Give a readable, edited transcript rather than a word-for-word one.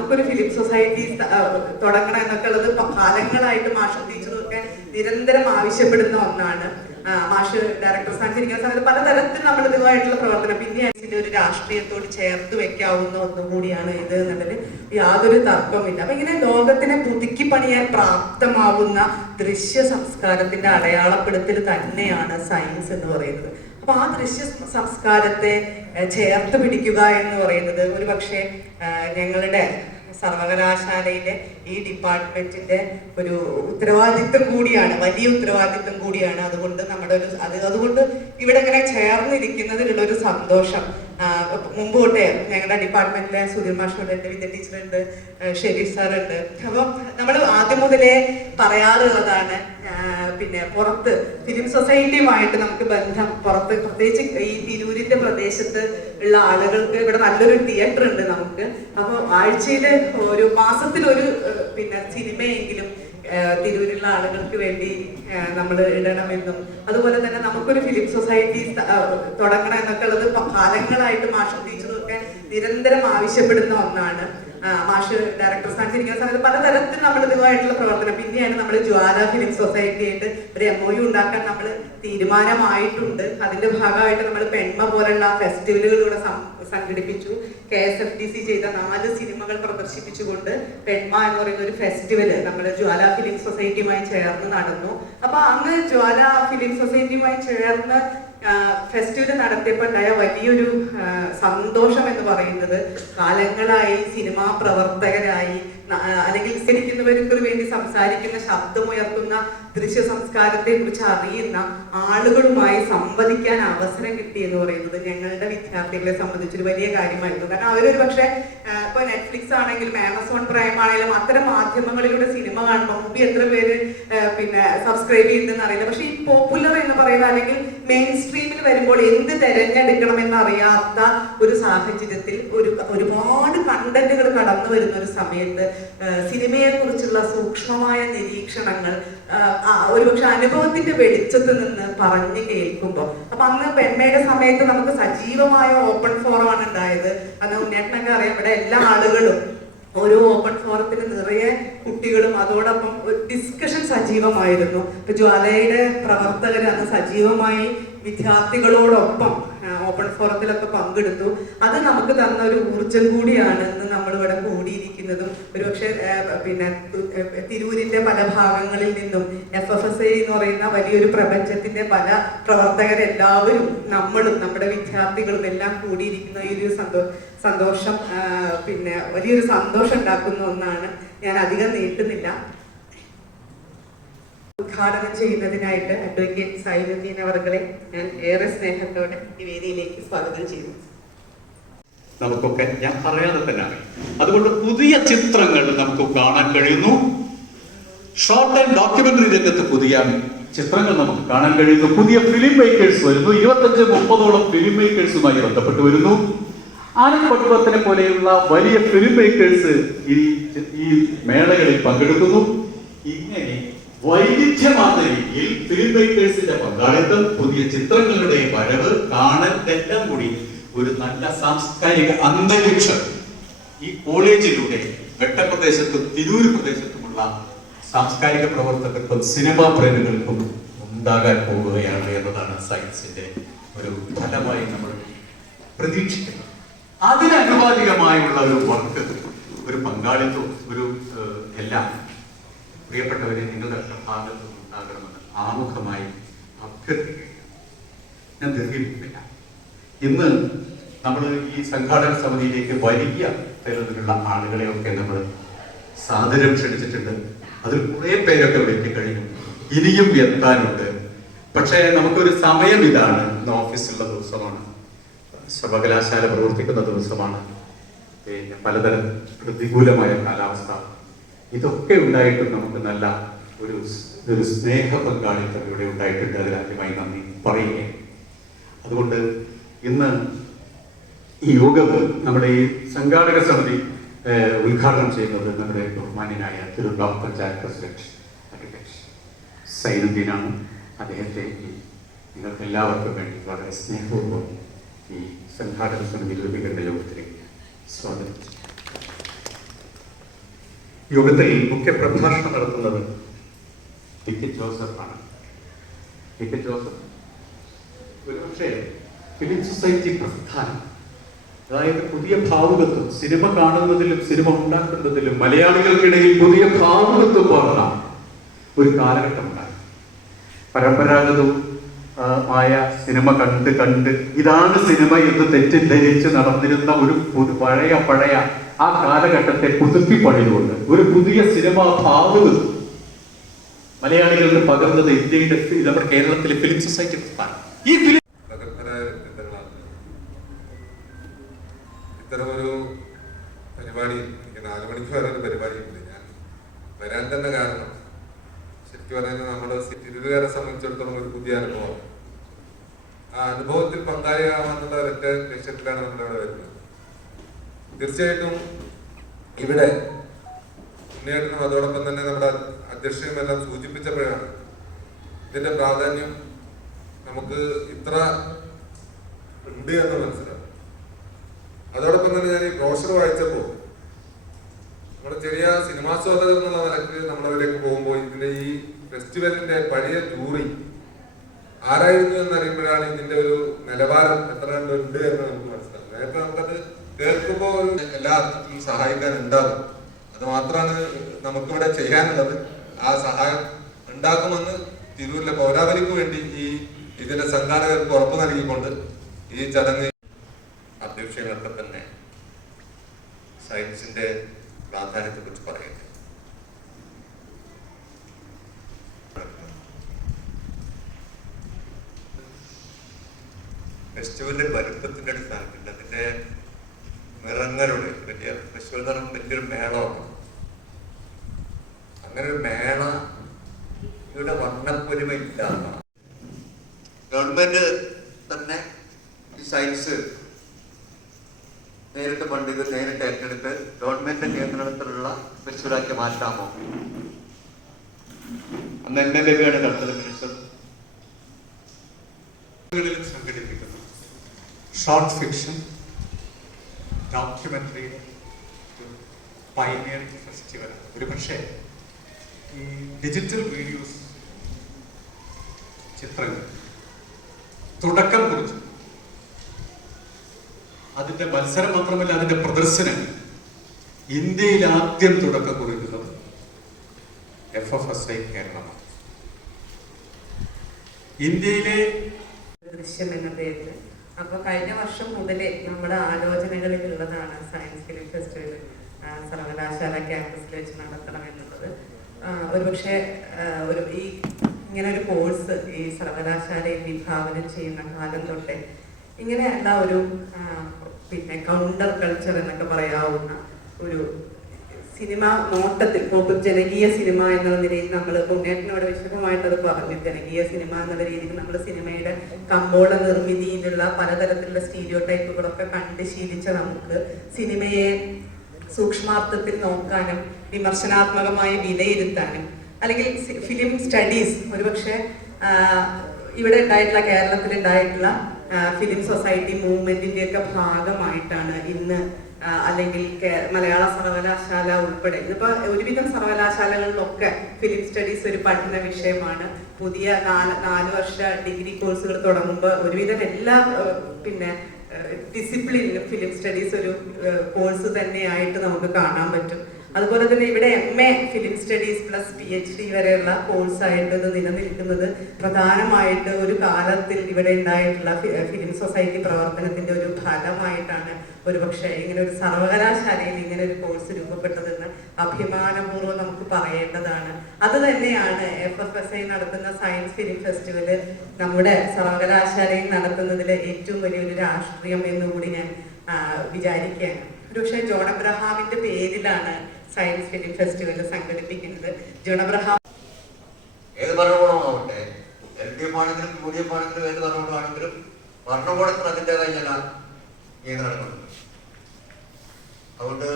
നമുക്കൊരു film society തുടങ്ങണം എന്നൊക്കെ ഉള്ളത് കാലങ്ങളായിട്ട് മാഷും ടീച്ചറും ഒക്കെ നിരന്തരം ആവശ്യപ്പെടുന്ന ഒന്നാണ്. മാഷ് ഡയറക്ടർ സ്ഥാനത്തിരിക്കുന്ന സമയത്ത് പലതരത്തിൽ നമ്മൾ ഇതുമായിട്ടുള്ള പ്രവർത്തനം, പിന്നെ അതിന്റെ ഒരു രാഷ്ട്രീയത്തോട് ചേർത്ത് വെക്കാവുന്ന ഒന്നും കൂടിയാണ് ഇത് എന്നുള്ളതിൽ യാതൊരു തർക്കവുമില്ല. അപ്പൊ ഇങ്ങനെ ലോകത്തിനെ പുതുക്കി പണിയാൻ പ്രാപ്തമാവുന്ന ദൃശ്യ സംസ്കാരത്തിന്റെ അടയാളപ്പെടുത്തൽ തന്നെയാണ് സയൻസ് എന്ന് പറയുന്നത്. അപ്പൊ ആ ദൃശ്യ സംസ്കാരത്തെ ചേർത്ത് പിടിക്കുക എന്ന് പറയുന്നത് ഒരു പക്ഷേ ഞങ്ങളുടെ സർവകലാശാലയിലെ ഈ ഡിപ്പാർട്ട്മെന്റിന്റെ ഒരു ഉത്തരവാദിത്വം കൂടിയാണ്, വലിയ ഉത്തരവാദിത്വം കൂടിയാണ്. അതുകൊണ്ട് നമ്മുടെ ഒരു അതുകൊണ്ട് ഇവിടെ ഇങ്ങനെ ചേർന്നിരിക്കുന്നതിലുള്ള ഒരു സന്തോഷം മുമ്പ് തൊട്ടേ ഞങ്ങളുടെ ഡിപ്പാർട്ട്മെന്റിലെ സുധീർ മാഷുണ്ട്, വിദ്യ ടീച്ചറുണ്ട്, ഷെരീഫ് സാറുണ്ട്. അപ്പം നമ്മൾ ആദ്യം മുതലേ പറയാറുള്ളതാണ്, പിന്നെ പുറത്ത് ഫിലിം സൊസൈറ്റിയുമായിട്ട് നമുക്ക് ബന്ധം, പുറത്ത് പ്രത്യേകിച്ച് ഈ തിരൂരിന്റെ പ്രദേശത്ത് ഉള്ള ആളുകൾക്ക് ഇവിടെ നല്ലൊരു തിയേറ്റർ ഉണ്ട് നമുക്ക്. അപ്പോൾ ആഴ്ചയിൽ ഒരു മാസത്തിലൊരു പിന്നെ സിനിമയെങ്കിലും തിരൂരിലുള്ള ആളുകൾക്ക് വേണ്ടി നമ്മൾ ഇടണമെന്നും, അതുപോലെ തന്നെ നമുക്കൊരു ഫിലിം സൊസൈറ്റി തുടങ്ങണം എന്നൊക്കെ ഉള്ളത് കാലങ്ങളായിട്ട് മാഷും ടീച്ചറും ഒക്കെ നിരന്തരം ആവശ്യപ്പെടുന്ന ഒന്നാണ്. മാഷ് ഡയറക്ടർ സ്ഥാനത്തിരിക്കുന്ന സമയത്ത് പലതരത്തിൽ നമ്മൾ ഇതുമായിട്ടുള്ള പ്രവർത്തനം, പിന്നെയാണ് നമ്മൾ ജ്വാല ഫിലിം സൊസൈറ്റി ആയിട്ട് ഒരു MOU ഉണ്ടാക്കാൻ നമ്മൾ തീരുമാനമായിട്ടുണ്ട്. അതിന്റെ ഭാഗമായിട്ട് നമ്മൾ പെൺമ പോലുള്ള ഫെസ്റ്റിവലുകളിലൂടെ സംഘടിപ്പിച്ചു. KSFDC ചെയ്ത 4 സിനിമകൾ പ്രദർശിപ്പിച്ചുകൊണ്ട് പെൺമ എന്ന് പറയുന്ന ഒരു ഫെസ്റ്റിവൽ നമ്മൾ ജ്വാല ഫിലിം സൊസൈറ്റിയുമായി ചേർന്ന് നടന്നു. അപ്പൊ അന്ന് ജ്വാല ഫിലിം സൊസൈറ്റിയുമായി ചേർന്ന് ഫെസ്റ്റിവൽ നടത്തിയപ്പോൾ ഉണ്ടായ വലിയൊരു സന്തോഷം എന്ന് പറയുന്നത്, കാലങ്ങളായി സിനിമാ പ്രവർത്തകരായി അല്ലെങ്കിൽ സംസാരിക്കുന്നവർക്ക് വേണ്ടി സംസാരിക്കുന്ന, ശബ്ദമുയർത്തുന്ന ദൃശ്യ സംസ്കാരത്തെ കുറിച്ച് അറിയുന്ന ആളുകളുമായി സംവദിക്കാൻ അവസരം കിട്ടി എന്ന് പറയുന്നത് ഞങ്ങളുടെ വിദ്യാർത്ഥികളെ സംബന്ധിച്ചൊരു വലിയ കാര്യമായിരുന്നു. കാരണം അവരൊരു പക്ഷെ ഇപ്പൊ നെറ്റ്ഫ്ലിക്സ് ആണെങ്കിലും ആമസോൺ പ്രൈം ആണെങ്കിലും അത്തരം മാധ്യമങ്ങളിലൂടെ സിനിമ കാണുമ്പോൾ മുമ്പ് എത്ര പേര് പിന്നെ സബ്സ്ക്രൈബ് ചെയ്യുന്നതെന്ന് അറിയില്ല. പക്ഷെ ഈ പോപ്പുലർ എന്ന് പറയുന്ന അല്ലെങ്കിൽ മെയിൻ സ്ട്രീമിൽ വരുമ്പോൾ എന്ത് തിരഞ്ഞെടുക്കണം എന്നറിയാത്ത ഒരു സാഹചര്യത്തിൽ ഒരുപാട് കണ്ടന്റുകൾ കടന്നു വരുന്ന ഒരു സമയത്ത് സിനിമയെ കുറിച്ചുള്ള സൂക്ഷ്മമായ നിരീക്ഷണങ്ങൾ ഒരുപക്ഷെ അനുഭവത്തിന്റെ വെളിച്ചത്ത് നിന്ന് പറഞ്ഞു കേൾക്കുമ്പോൾ, അപ്പൊ അന്ന് പെൺമയുടെ സമയത്ത് നമുക്ക് സജീവമായ ഓപ്പൺ ഫോറമാണ് ഉണ്ടായത്. അന്ന് ഉണ്ണേട്ടനൊക്കെ അറിയാം, ഇവിടെ എല്ലാ ആളുകളും ഓരോ ഓപ്പൺ ഫോറത്തിന് നിറയെ കുട്ടികളും അതോടൊപ്പം ഡിസ്കഷൻ സജീവമായിരുന്നു. ഇപ്പൊ ജ്വാലയുടെ പ്രവർത്തകർ അന്ന് സജീവമായി വിദ്യാർത്ഥികളോടൊപ്പം ഓപ്പൺ ഫോറത്തിലൊക്കെ പങ്കെടുത്തു. അത് നമുക്ക് തന്ന ഒരു ഊർജം കൂടിയാണ് ഇന്ന് നമ്മളിവിടെ കൂടിയിരിക്കുന്നതും. ഒരുപക്ഷെ പിന്നെ തിരൂരിന്റെ പല ഭാഗങ്ങളിൽ നിന്നും FFSI എന്ന് പറയുന്ന വലിയൊരു പ്രപഞ്ചത്തിന്റെ പല പ്രവർത്തകരെല്ലാവരും നമ്മളും നമ്മുടെ വിദ്യാർത്ഥികളും എല്ലാം കൂടിയിരിക്കുന്ന ഈ ഒരു സന്തോഷം പിന്നെ വലിയൊരു സന്തോഷം ഉണ്ടാക്കുന്ന ഒന്നാണ്. ഞാൻ അധികം നീട്ടുന്നില്ല. ഉദ്ഘാടനം ചെയ്യുന്നതിനായിട്ട് അഡ്വക്കേറ്റ് സൈനുദ്ദീൻ അവർകളെ ഞാൻ ഏറെ സ്നേഹത്തോടെ ഈ വേദിയിലേക്ക് സ്വാഗതം ചെയ്യുന്നു. നമുക്കൊക്കെ ഞാൻ പറയാതെ തന്നെ അതുകൊണ്ട് പുതിയ ചിത്രങ്ങൾ നമുക്ക് കാണാൻ കഴിയുന്നു. ഷോർട്ട് ആൻഡ് ഡോക്യുമെന്ററി രംഗത്ത് പുതിയ ചിത്രങ്ങൾ നമുക്ക് കാണാൻ കഴിയുന്നു. പുതിയ ഫിലിം മേക്കേഴ്സ് വരുന്നു. 25-30ഓളം ഫിലിം മേക്കേഴ്സുമായി ബന്ധപ്പെട്ട് വരുന്നു. ആനപ്പട്ടുവത്തിനെ പോലെയുള്ള വലിയ ഫിലിം മേക്കേഴ്സ് ഈ മേളകളിൽ പങ്കെടുക്കുന്നു. ഇങ്ങനെ വൈവിധ്യമാർന്ന രീതിയിൽ ഫിലിം മേക്കേഴ്സിന്റെ പങ്കാളിത്തം, പുതിയ ചിത്രങ്ങളുടെ വരവ്, കാണൽ എല്ലാം കൂടി ഒരു നല്ല സാംസ്കാരിക അന്തരീക്ഷം ഈ കോളേജിലൂടെ വെട്ടപ്രദേശത്തും തിരൂർ പ്രദേശത്തുമുള്ള സാംസ്കാരിക പ്രവർത്തകർക്കും സിനിമാ പ്രേമികൾക്കും ഉണ്ടാകാൻ പോവുകയാണ് എന്നതാണ് സയൻസിന്റെ ഒരു ഫലമായി നമ്മൾ പ്രതീക്ഷിക്കുന്നത്. അതിനനുപാതികമായുള്ള ഒരു വർക്ക്, ഒരു പങ്കാളിത്തം, ഒരു എല്ലാം പ്രിയപ്പെട്ടവരെ നിങ്ങളുടെ ഭാഗത്ത് ഉണ്ടാകണമെന്ന് ആമുഖമായി അഭ്യർത്ഥിക്കുകയാണ്. ഞാൻ ദീർഘിപ്പിക്കില്ല. ഇന്ന് നമ്മൾ ഈ സംഘാടക സമിതിയിലേക്ക് വലിയ തരത്തിലുള്ള ആളുകളെയൊക്കെ നമ്മൾ സാദരം ക്ഷണിച്ചിട്ടുണ്ട്. അതിൽ കുറേ പേരൊക്കെ ഇവിടെ എത്തിക്കഴിഞ്ഞു, ഇനിയും എത്താനുണ്ട്. പക്ഷേ നമുക്കൊരു സമയം ഇതാണ്. ഇന്ന് ഓഫീസുള്ള ദിവസമാണ്, സർവകലാശാല പ്രവർത്തിക്കുന്ന ദിവസമാണ്, പിന്നെ പലതരം പ്രതികൂലമായ കാലാവസ്ഥ, ഇതൊക്കെ ഉണ്ടായിട്ടും നമുക്ക് നല്ല ഒരു സ്നേഹ പങ്കാളിത്തം ഇവിടെ ഉണ്ടായിട്ടുണ്ട്. അതിനാദ്യമായി നന്ദി പറയുകയാണ്. അതുകൊണ്ട് ഇന്ന് ഈ യോഗം നമ്മുടെ ഈ സംഘാടക സമിതി ഉദ്ഘാടനം ചെയ്യുന്നത് നമ്മുടെ ബഹുമാന്യനായ Tirur block panchayat president advocate സൈനുദ്ദീനാണ്. അദ്ദേഹത്തെ നിങ്ങൾക്ക് എല്ലാവർക്കും വേണ്ടി വളരെ സ്നേഹപൂർവ്വം ഈ സംഘാടക സമിതി രൂപീകരണ യോഗത്തിലേക്ക് സ്വാഗതം. യോഗത്തിൽ മുഖ്യ പ്രഭാഷണം നടത്തുന്നത് ടി.കെ. ജോസഫാണ്. ടി.കെ. ജോസഫ് ഒരുപക്ഷെ ഫിലിം സൊസൈറ്റി പ്രസ്ഥാനം, അതായത് പുതിയ ഭാവുകത്വം, സിനിമ കാണുന്നതിലും സിനിമ ഉണ്ടാക്കുന്നതിലും മലയാളികൾക്കിടയിൽ പുതിയ ഭാവുകത്വം പകർന്ന ഒരു കാലഘട്ടം ഉണ്ടായി. പരമ്പരാഗതവും മായ സിനിമ കണ്ട് ഇതാണ് സിനിമ എന്ന് തെറ്റിദ്ധരിച്ച് നടന്നിരുന്ന ഒരു പഴയ ആ കാലഘട്ടത്തെ പുതുക്കി പണിതുകൊണ്ട് ഒരു പുതിയ സിനിമാ ഭാവുകത്വം മലയാളികൾക്ക് പകർന്നത് ഇന്ത്യയുടെ നമ്മുടെ കേരളത്തിലെ ഫിലിം സൊസൈറ്റി പ്രസ്ഥാനം. ഈ ഫിലിം ഇത്തരമൊരു പരിപാടി, എനിക്ക് 4 മണിക്ക് വരെ ഒരു പരിപാടിയുണ്ട്. ഞാൻ വരാൻ തന്നെ കാരണം ശരിക്കും പറയുന്നത് നമ്മുടെ തിരുവുകാരെ സംബന്ധിച്ചിടത്തോളം ഒരു പുതിയ അനുഭവം. ആ അനുഭവത്തിൽ പങ്കാളിയാവാന്നുള്ള ഒരൊറ്റ ലക്ഷ്യത്തിലാണ് നമ്മളിവിടെ വരുന്നത്. തീർച്ചയായിട്ടും ഇവിടെ ഉണ്ണിയേട്ടനും അതോടൊപ്പം തന്നെ നമ്മുടെ അധ്യക്ഷനും എല്ലാം സൂചിപ്പിച്ചപ്പോഴാണ് ഇതിന്റെ പ്രാധാന്യം നമുക്ക് ഇത്ര ഉണ്ട് എന്ന് മനസ്സിലാവും. അതോടൊപ്പം തന്നെ ഞാൻ ഈ ബ്രോഷർ വായിച്ചപ്പോൾ നമ്മുടെ ചെറിയ സിനിമാസ്വാദകർ എന്നുള്ള നിലയ്ക്ക് നമ്മളതിലേക്ക് പോകുമ്പോൾ ഇതിന്റെ ഈ ഫെസ്റ്റിവലിന്റെ പഴയ ജൂറി ആരായിരുന്നു എന്നറിയുമ്പോഴാണ് ഇതിന്റെ ഒരു നിലവാരം എത്ര ഉണ്ട് എന്ന് നമുക്ക് മനസ്സിലാക്കും. നേരത്തെ നമുക്കത് കേൾക്കുമ്പോൾ ഒരു എല്ലാ അർത്ഥത്തിലും സഹായിക്കാൻ ഉണ്ടാകും. അത് മാത്രമാണ് നമുക്കിവിടെ ചെയ്യാനുള്ളത്. ആ സഹായം ഉണ്ടാക്കുമെന്ന് തിരൂരിലെ പൗരാവലിക്ക് വേണ്ടി ഇതിന്റെ സംഘാടകർക്ക് ഉറപ്പ് നൽകിക്കൊണ്ട് ഈ ചടങ്ങ് അധ്യക്ഷങ്ങളൊക്കെ തന്നെ സയൻസിന്റെ പ്രാധാന്യത്തെ കുറിച്ച് പറയുന്നത്. ഫെസ്റ്റിവലിന്റെ വലുപ്പത്തിന്റെ അടിസ്ഥാനത്തിൽ അതിന്റെ നിറങ്ങളുടെ വലിയ ഫെസ്റ്റിവൽ എന്ന് പറയുമ്പോൾ വലിയൊരു മേളമാണ്. അങ്ങനെ ഒരു മേള ഇവിടെ വർണ്ണപ്പൊലിമ ഇല്ല. ഗവൺമെന്റ് തന്നെ ഈ സയൻസ് നേരിട്ട് ഫണ്ട് നേരിട്ട് ഏറ്റെടുത്ത് ഗവൺമെന്റ് നിയന്ത്രണത്തിലുള്ള ഫെസ്റ്റിവലാക്കി മാറ്റാമോ? അന്ന് എന്നെ ബേബിയാണ് കണ്ടത് മിനിസ്റ്റർ. സംഘടിപ്പിക്കുന്നു short fiction, documentary, pioneering festival. ഒരു പക്ഷേ ഈ ഡിജിറ്റൽ വീഡിയോസ്, ചിത്രങ്ങൾ തുടക്കം കുറിച്ചു. അതിന്റെ മത്സരം മാത്രമല്ല, അതിന്റെ പ്രദർശനം ഇന്ത്യയിൽ ആദ്യം തുടക്കം കുറിക്കുന്നത് FFSI കേരളമാണ്. ഇന്ത്യയിലെ ദൃശ്യം എന്ന പേരിൽ. അപ്പൊ കഴിഞ്ഞ വർഷം മുതലേ നമ്മുടെ ആലോചനകളിൽ ഉള്ളതാണ് സയൻസ് ഫിലിം ഫെസ്റ്റിവൽ സർവകലാശാല ക്യാമ്പസിൽ വെച്ച് നടത്തണം എന്നുള്ളത്. ഒരുപക്ഷെ ഇങ്ങനെ ഒരു കോഴ്സ് ഈ സർവകലാശാലയിൽ വിഭാവനം ചെയ്യുന്ന കാലം തൊട്ടേ ഇങ്ങനെയുള്ള ഒരു കൗണ്ടർ കൾച്ചർ എന്നൊക്കെ പറയാവുന്ന ഒരു സിനിമ നോട്ടത്തിൽ ജനകീയ സിനിമ എന്നുള്ള നിലയിൽ നമ്മൾ ഉണ്ണേട്ടനോട് വിശദമായിട്ട് അത് പറഞ്ഞു. ജനകീയ സിനിമ എന്നുള്ള രീതിയിൽ നമ്മൾ സിനിമയുടെ കമ്പോള നിർമ്മിതിയിലുള്ള പലതരത്തിലുള്ള സ്റ്റീരിയോ ടൈപ്പുകളൊക്കെ കണ്ട് ശീലിച്ച നമുക്ക് സിനിമയെ സൂക്ഷ്മാർത്ഥത്തിൽ നോക്കാനും വിമർശനാത്മകമായി വിലയിരുത്താനും, അല്ലെങ്കിൽ ഫിലിം സ്റ്റഡീസ് ഒരുപക്ഷെ ഇവിടെ ഉണ്ടായിട്ടുള്ള കേരളത്തിൽ ഉണ്ടായിട്ടുള്ള ഫിലിം സൊസൈറ്റി മൂവ്മെന്റിന്റെ ഒക്കെ ഭാഗമായിട്ടാണ് ഇന്ന് അല്ലെങ്കിൽ മലയാള സർവകലാശാല ഉൾപ്പെടെ ഇതിപ്പോ ഒരുവിധം സർവകലാശാലകളിലൊക്കെ ഫിലിം സ്റ്റഡീസ് ഒരു പഠന വിഷയമാണ്. പുതിയ 4 വർഷ ഡിഗ്രി കോഴ്സുകൾ തുടങ്ങുമ്പോൾ ഒരുവിധം എല്ലാ ഡിസിപ്ലിനിലും ഫിലിം സ്റ്റഡീസ് ഒരു കോഴ്സ് തന്നെയായിട്ട് നമുക്ക് കാണാൻ പറ്റും. അതുപോലെ തന്നെ ഇവിടെ MA film studies plus PhD വരെയുള്ള കോഴ്സായിട്ട് ഇത് നിലനിൽക്കുന്നത് പ്രധാനമായിട്ട് ഒരു കാലത്തിൽ ഇവിടെ ഉണ്ടായിട്ടുള്ള ഫിലിം സൊസൈറ്റി പ്രവർത്തനത്തിന്റെ ഒരു ഫലമായിട്ടാണ്. ഒരുപക്ഷെ ഇങ്ങനെ ഒരു സർവകലാശാലയിൽ ഇങ്ങനെ ഒരു കോഴ്സ് രൂപപ്പെട്ടതെന്ന് അഭിമാനപൂർവ്വം നമുക്ക് പറയേണ്ടതാണ്. അത് തന്നെയാണ് FFSI നടത്തുന്ന സയൻസ് ഫിലിം ഫെസ്റ്റിവല് നമ്മുടെ സർവകലാശാലയിൽ നടത്തുന്നതിൽ ഏറ്റവും വലിയൊരു രാഷ്ട്രീയം എന്നുകൂടി ഞാൻ വിചാരിക്കുകയാണ്. ഒരുപക്ഷെ ജോൺ അബ്രഹാമിന്റെ പേരിലാണ് സയൻസ് ഫിലിം ഫെസ്റ്റിവൽ സംഘടിപ്പിക്കുന്നത്. ജോൺ അബ്രഹാം ഏത് ഭരണകൂടമാവട്ടെ, LDF ആണെങ്കിലും UDF ആണെങ്കിലും ഏത് ഭരണകൂടമാണെങ്കിലും ഭരണകൂടത്തിന് അതിൻ്റെതായ ചില നിയന്ത്രണങ്ങളുണ്ട്. അതുകൊണ്ട്